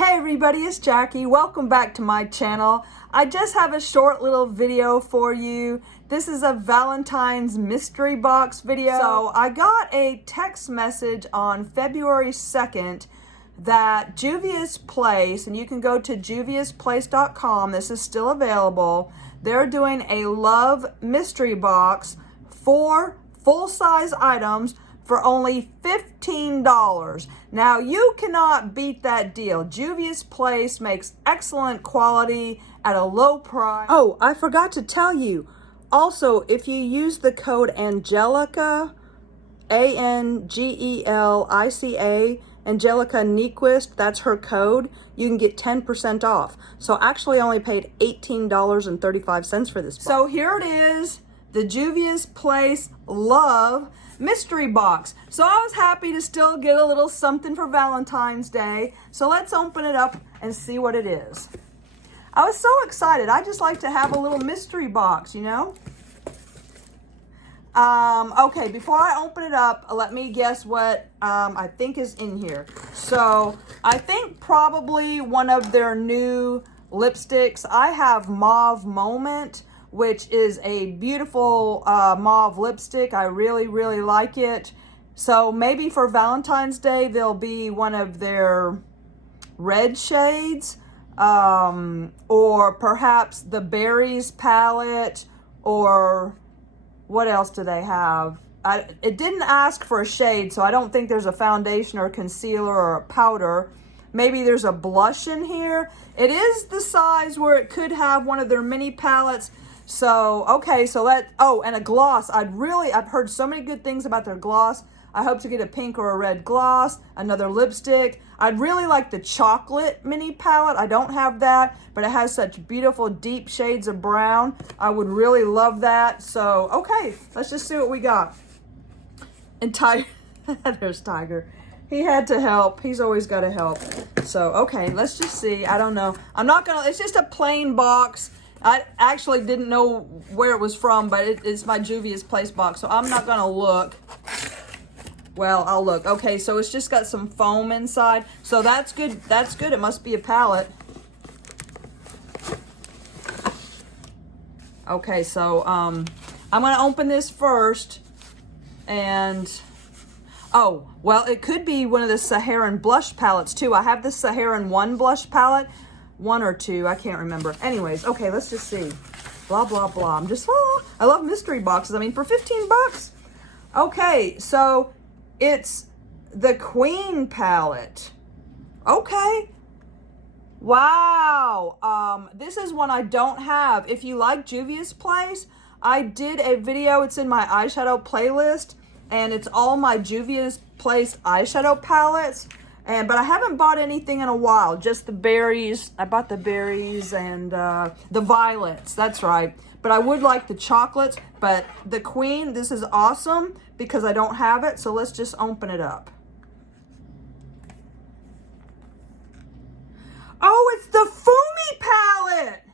Hey everybody, it's Jackie. Welcome back to my channel. I just have a short little video for you. This is a Valentine's mystery box video. So I got a text message on February 2nd that JUVIA'S Place, and you can go to JUVIA'sPlace.com. This is still available. They're doing a love mystery box for full-size items for only $15. Now, you cannot beat that deal. JUVIA'S Place makes excellent quality at a low price. Oh, I forgot to tell you. Also, if you use the code Angelica, A-N-G-E-L-I-C-A, Angelica Nyquist, that's her code, you can get 10% off. So actually I only paid $18.35 for this box. So here it is, the JUVIA'S Place Love mystery box. So I was happy to still get a little something for Valentine's Day. So let's open it up and see what it is. I was so excited. I just like to have a little mystery box, you know? Okay, before I open it up, let me guess what I think is in here. So I think probably one of their new lipsticks. I have Mauve Moment, which is a beautiful mauve lipstick. I really, really like it. So maybe for Valentine's Day, there'll be one of their red shades, or perhaps the Berries palette, or what else do they have? It didn't ask for a shade, so I don't think there's a foundation or a concealer or a powder. Maybe there's a blush in here. It is the size where it could have one of their mini palettes. So, okay, so oh, and a gloss. I've heard so many good things about their gloss. I hope to get a pink or a red gloss, another lipstick. I'd really like the chocolate mini palette. I don't have that, but it has such beautiful deep shades of brown. I would really love that. So, okay, let's just see what we got. And there's Tiger. He had to help. He's always got to help. So, okay, let's just see. I don't know. It's just a plain box. I actually didn't know where it was from, but it's my JUVIA'S Place box, so I'm not going to look. Well, I'll look. Okay, so it's just got some foam inside. So that's good. That's good. It must be a palette. Okay, so I'm going to open this first. And, oh, well, it could be one of the Saharan blush palettes, too. I have the Saharan 1 blush palette. 1 or 2, I can't remember. Anyways, okay, let's just see. Blah, blah, blah. I love mystery boxes. I mean, for 15 bucks. Okay, so it's the Queen palette. Okay. Wow. This is one I don't have. If you like JUVIA'S Place, I did a video. It's in my eyeshadow playlist, and it's all my JUVIA'S Place eyeshadow palettes. But I haven't bought anything in a while, just the berries. I bought the berries and the violets, that's right. But I would like the chocolates, but the Queen, this is awesome because I don't have it, so let's just open it up. Oh, it's the Fumi palette!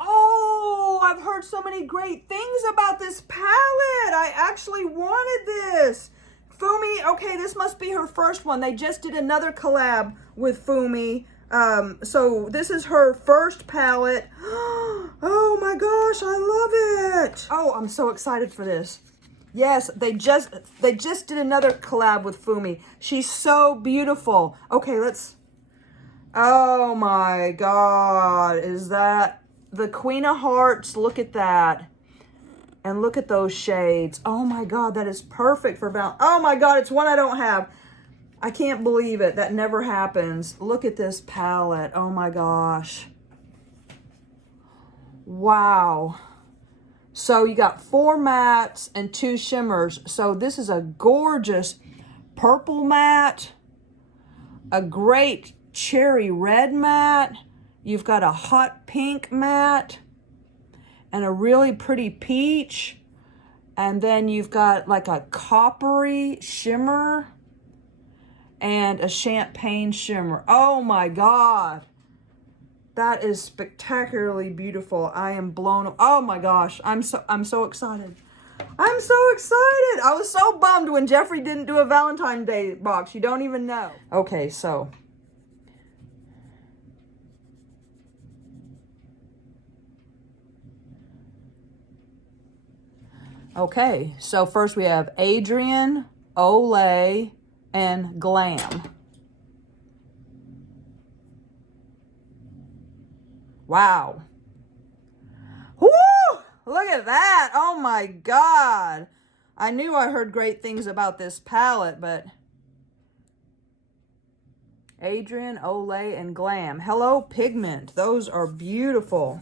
Oh, I've heard so many great things about this palette. I actually wanted this. Fumi, okay, this must be her first one. They just did another collab with Fumi. So this is her first palette. Oh my gosh, I love it. Oh, I'm so excited for this. Yes, they just did another collab with Fumi. She's so beautiful. Okay, oh my God, is that the Queen of Hearts? Look at that. And look at those shades. Oh my God, that is perfect for oh my God, it's one I don't have. I can't believe it. That never happens. Look at this palette. Oh my gosh. Wow. So you got 4 mattes and 2 shimmers. So this is a gorgeous purple matte, a great cherry red matte. You've got a hot pink matte, and a really pretty peach. And then you've got like a coppery shimmer and a champagne shimmer. Oh my God. That is spectacularly beautiful. I am blown. Oh my gosh. I'm so excited. I'm so excited. I was so bummed when Jeffrey didn't do a Valentine's Day box. You don't even know. Okay, so Okay, so first we have Adrian, Olay, and Glam. Wow. Woo! Look at that. Oh my God. I knew I heard great things about this palette, but Adrian, Olay, and Glam. Hello Pigment. Those are beautiful.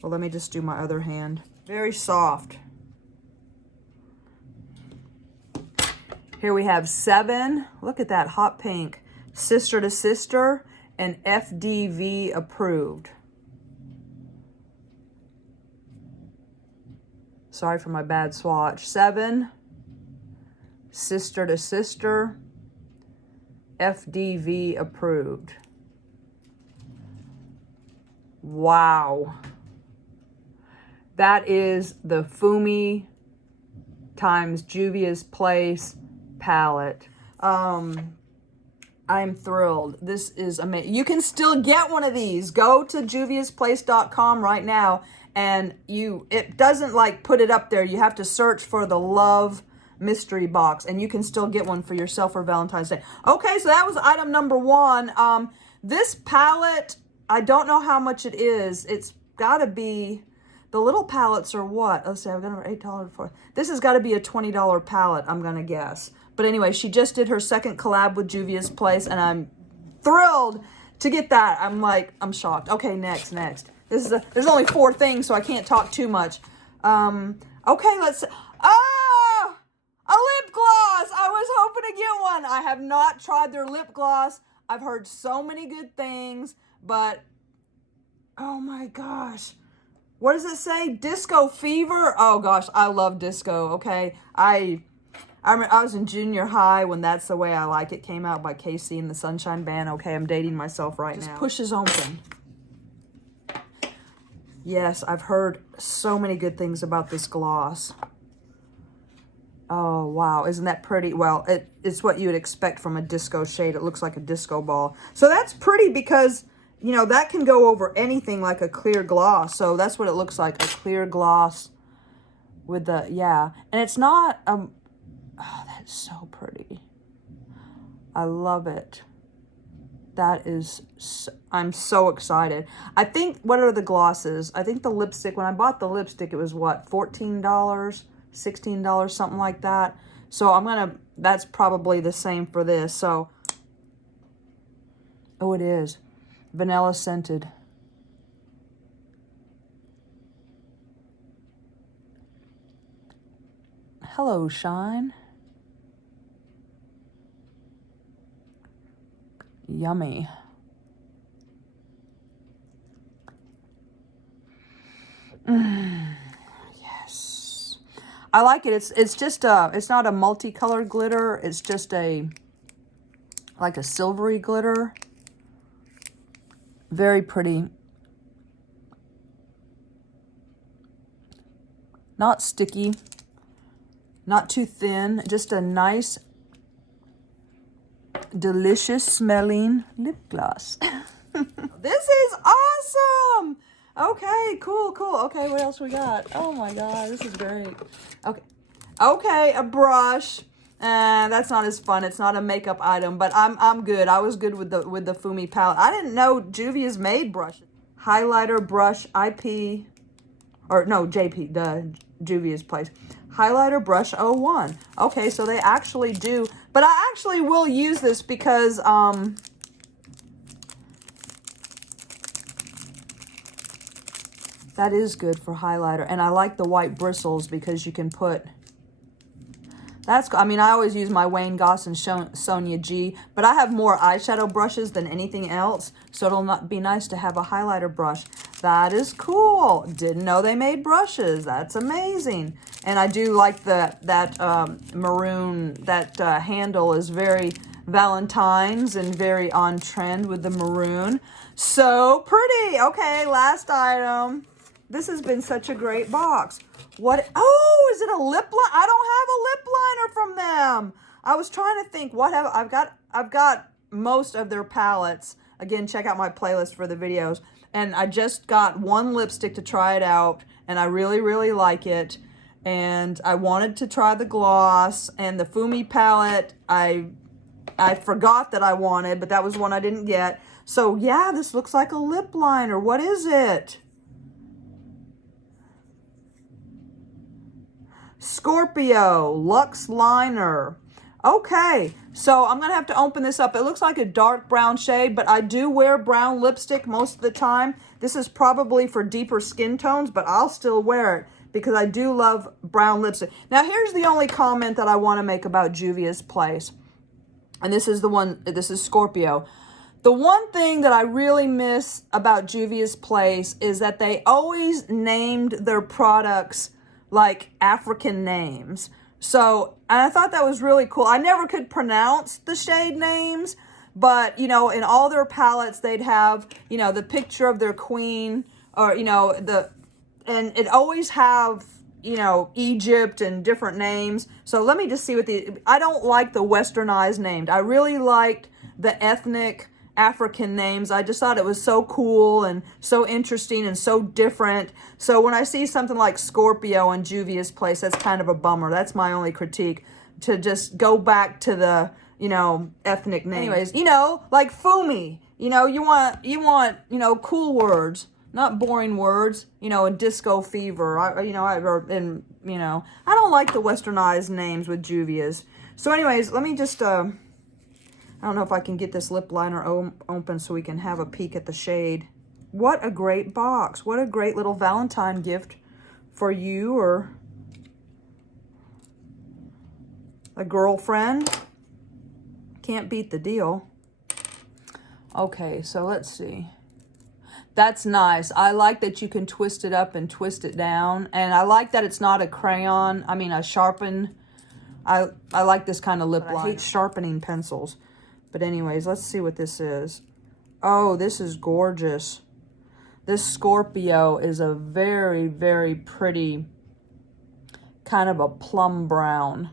Well, let me just do my other hand. Very soft. Here we have 7. Look at that hot pink. Sister to Sister and FDV approved. Sorry for my bad swatch. 7. Sister to Sister. FDV approved. Wow. That is the Fumi times Juvia's Place palette. I'm thrilled. This is amazing. You can still get one of these. Go to JUVIA'sPlace.com right now, and it doesn't like put it up there. You have to search for the Love mystery box, and you can still get one for yourself for Valentine's Day. Okay, so that was item number 1. This palette, I don't know how much it is. It's got to be, the little palettes are what? Let's see, I've got $8 for. This has got to be a $20 palette, I'm going to guess. But anyway, she just did her second collab with Juvia's Place, and I'm thrilled to get that. I'm shocked. Okay, next. There's only 4 things, so I can't talk too much. Okay, let's, oh, a lip gloss. I was hoping to get one. I have not tried their lip gloss. I've heard so many good things, but oh my gosh. What does it say? Disco Fever? Oh gosh, I love disco, okay? I was in junior high when That's the Way I Like It came out by Casey and the Sunshine Band. Okay, I'm dating myself right now. Just pushes open. Yes, I've heard so many good things about this gloss. Oh, wow. Isn't that pretty? Well, it's what you would expect from a disco shade. It looks like a disco ball. So that's pretty because, you know, that can go over anything like a clear gloss. So that's what it looks like, a clear gloss with the, yeah. And it's not, oh, that's so pretty. I love it. That is, I'm so excited. I think, what are the glosses? I think the lipstick, when I bought the lipstick, it was what, $14, $16, something like that. So that's probably the same for this. So, oh, it is. Vanilla scented. Hello, Shine. Yummy. Yes. I like it. It's just it's not a multicolored glitter. It's just like a silvery glitter. Very pretty. Not sticky. Not too thin. Just a nice, delicious smelling lip gloss. This is awesome. Okay, cool. Okay, what else we got? Oh my God, this is great. Okay, a brush. That's not as fun. It's not a makeup item, but I'm good. I was good with the Fumi palette. I didn't know Juvia's made brushes. Highlighter brush IP, or no, JP, the Juvia's Place. Highlighter brush 01. Okay, so they actually do, but I actually will use this because that is good for highlighter, and I like the white bristles because you can put. I mean, I always use my Wayne Goss and Sonia G, but I have more eyeshadow brushes than anything else, so it'll not be nice to have a highlighter brush. That is cool. Didn't know they made brushes. That's amazing. And I do like that maroon, that handle is very Valentines and very on trend with the maroon. So pretty. Okay, last item. This has been such a great box. What? Oh, is it a lip liner? I don't have a lip liner from them. I was trying to think. What have I've got most of their palettes. Again, check out my playlist for the videos. And I just got one lipstick to try it out, and I really, really like it. And I wanted to try the gloss, and the Fumi palette I forgot that I wanted, but that was one I didn't get. So yeah, this looks like a lip liner. What is it? Scorpio Luxe Liner. Okay, so I'm gonna have to open this up. It looks like a dark brown shade, but I do wear brown lipstick most of the time. This is probably for deeper skin tones, but I'll still wear it because I do love brown lipstick. Now here's the only comment that I want to make about Juvia's Place. And this is the one, this is Scorpio. The one thing that I really miss about Juvia's Place is that they always named their products like African names. So, and I thought that was really cool. I never could pronounce the shade names, but, you know, in all their palettes, they'd have, you know, the picture of their queen, or, you know, and it always have, you know, Egypt and different names. So let me just see what I don't like the westernized named. I really liked the ethnic African names. I just thought it was so cool and so interesting and so different. So when I see something like Scorpio and Juvia's Place, that's kind of a bummer. That's my only critique, to just go back to the, you know, ethnic names. Anyways, you know, like Fumi, you know, you want, you know, cool words, not boring words, you know, and Disco Fever, I don't like the westernized names with Juvia's. So anyways, let me just, I don't know if I can get this lip liner open so we can have a peek at the shade. What a great box. What a great little Valentine gift for you or a girlfriend. Can't beat the deal. Okay, so let's see. That's nice. I like that you can twist it up and twist it down. And I like that it's not a crayon. I mean, a sharpen. I like this kind of lip liner. I hate sharpening pencils. But anyways, let's see what this is. Oh, this is gorgeous. This Scorpio is a very, very pretty kind of a plum brown.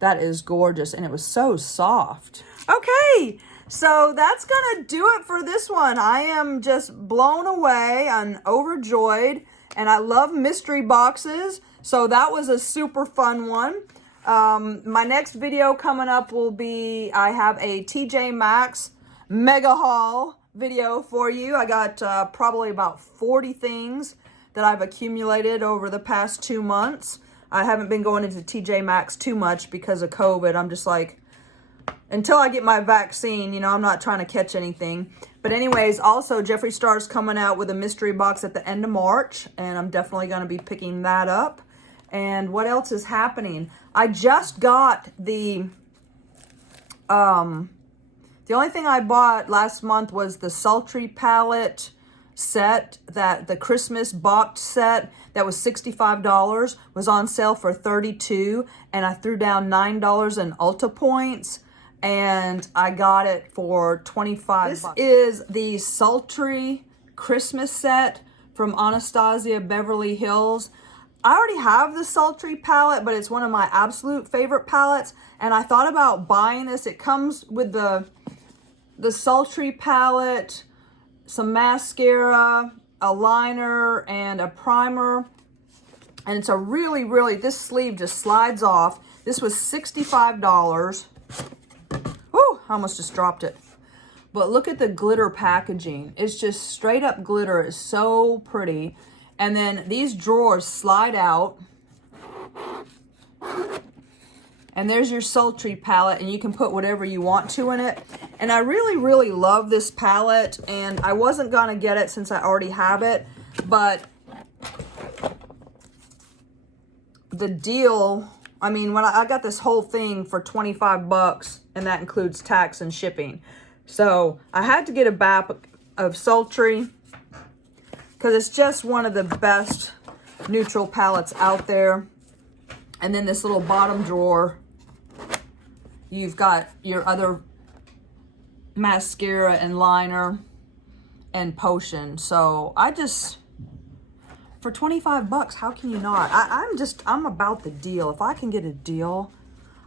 That is gorgeous. And it was so soft. Okay, so that's going to do it for this one. I am just blown away and overjoyed. And I love mystery boxes. So that was a super fun one. My next video coming up will be, I have a TJ Maxx mega haul video for you. I got probably about 40 things that I've accumulated over the past 2 months. I haven't been going into TJ Maxx too much because of COVID. I'm just like, until I get my vaccine, you know, I'm not trying to catch anything. But anyways, also Jeffree Star's coming out with a mystery box at the end of March, and I'm definitely going to be picking that up. And what else is happening? I just got the only thing I bought last month was the Sultry palette set, that the Christmas box set that was $65 was on sale for $32, and I threw down $9 in Ulta points, and I got it for $25. This is the Sultry Christmas set from Anastasia Beverly Hills. I already have the Sultry palette, but it's one of my absolute favorite palettes, and I thought about buying this. It comes with the Sultry palette, some mascara, a liner, and a primer, and it's a really, really, this sleeve just slides off. This was $65. Whew, I almost just dropped it. But look at the glitter packaging. It's just straight up glitter. It's so pretty. And then these drawers slide out. And there's your Sultry palette, and you can put whatever you want to in it. And I really, really love this palette, and I wasn't going to get it since I already have it, but the deal, I mean, when I got this whole thing for 25 bucks, and that includes tax and shipping. So I had to get a bag of Sultry, because it's just one of the best neutral palettes out there. And then this little bottom drawer, you've got your other mascara and liner and potion. So I just, for 25 bucks, how can you not? I'm about the deal. If I can get a deal,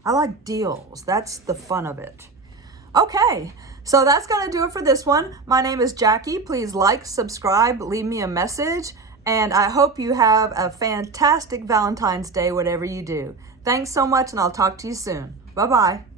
I like deals. That's the fun of it. Okay, so that's going to do it for this one. My name is Jackie. Please like, subscribe, leave me a message, And I hope you have a fantastic Valentine's Day, whatever you do. Thanks so much, and I'll talk to you soon. Bye-bye.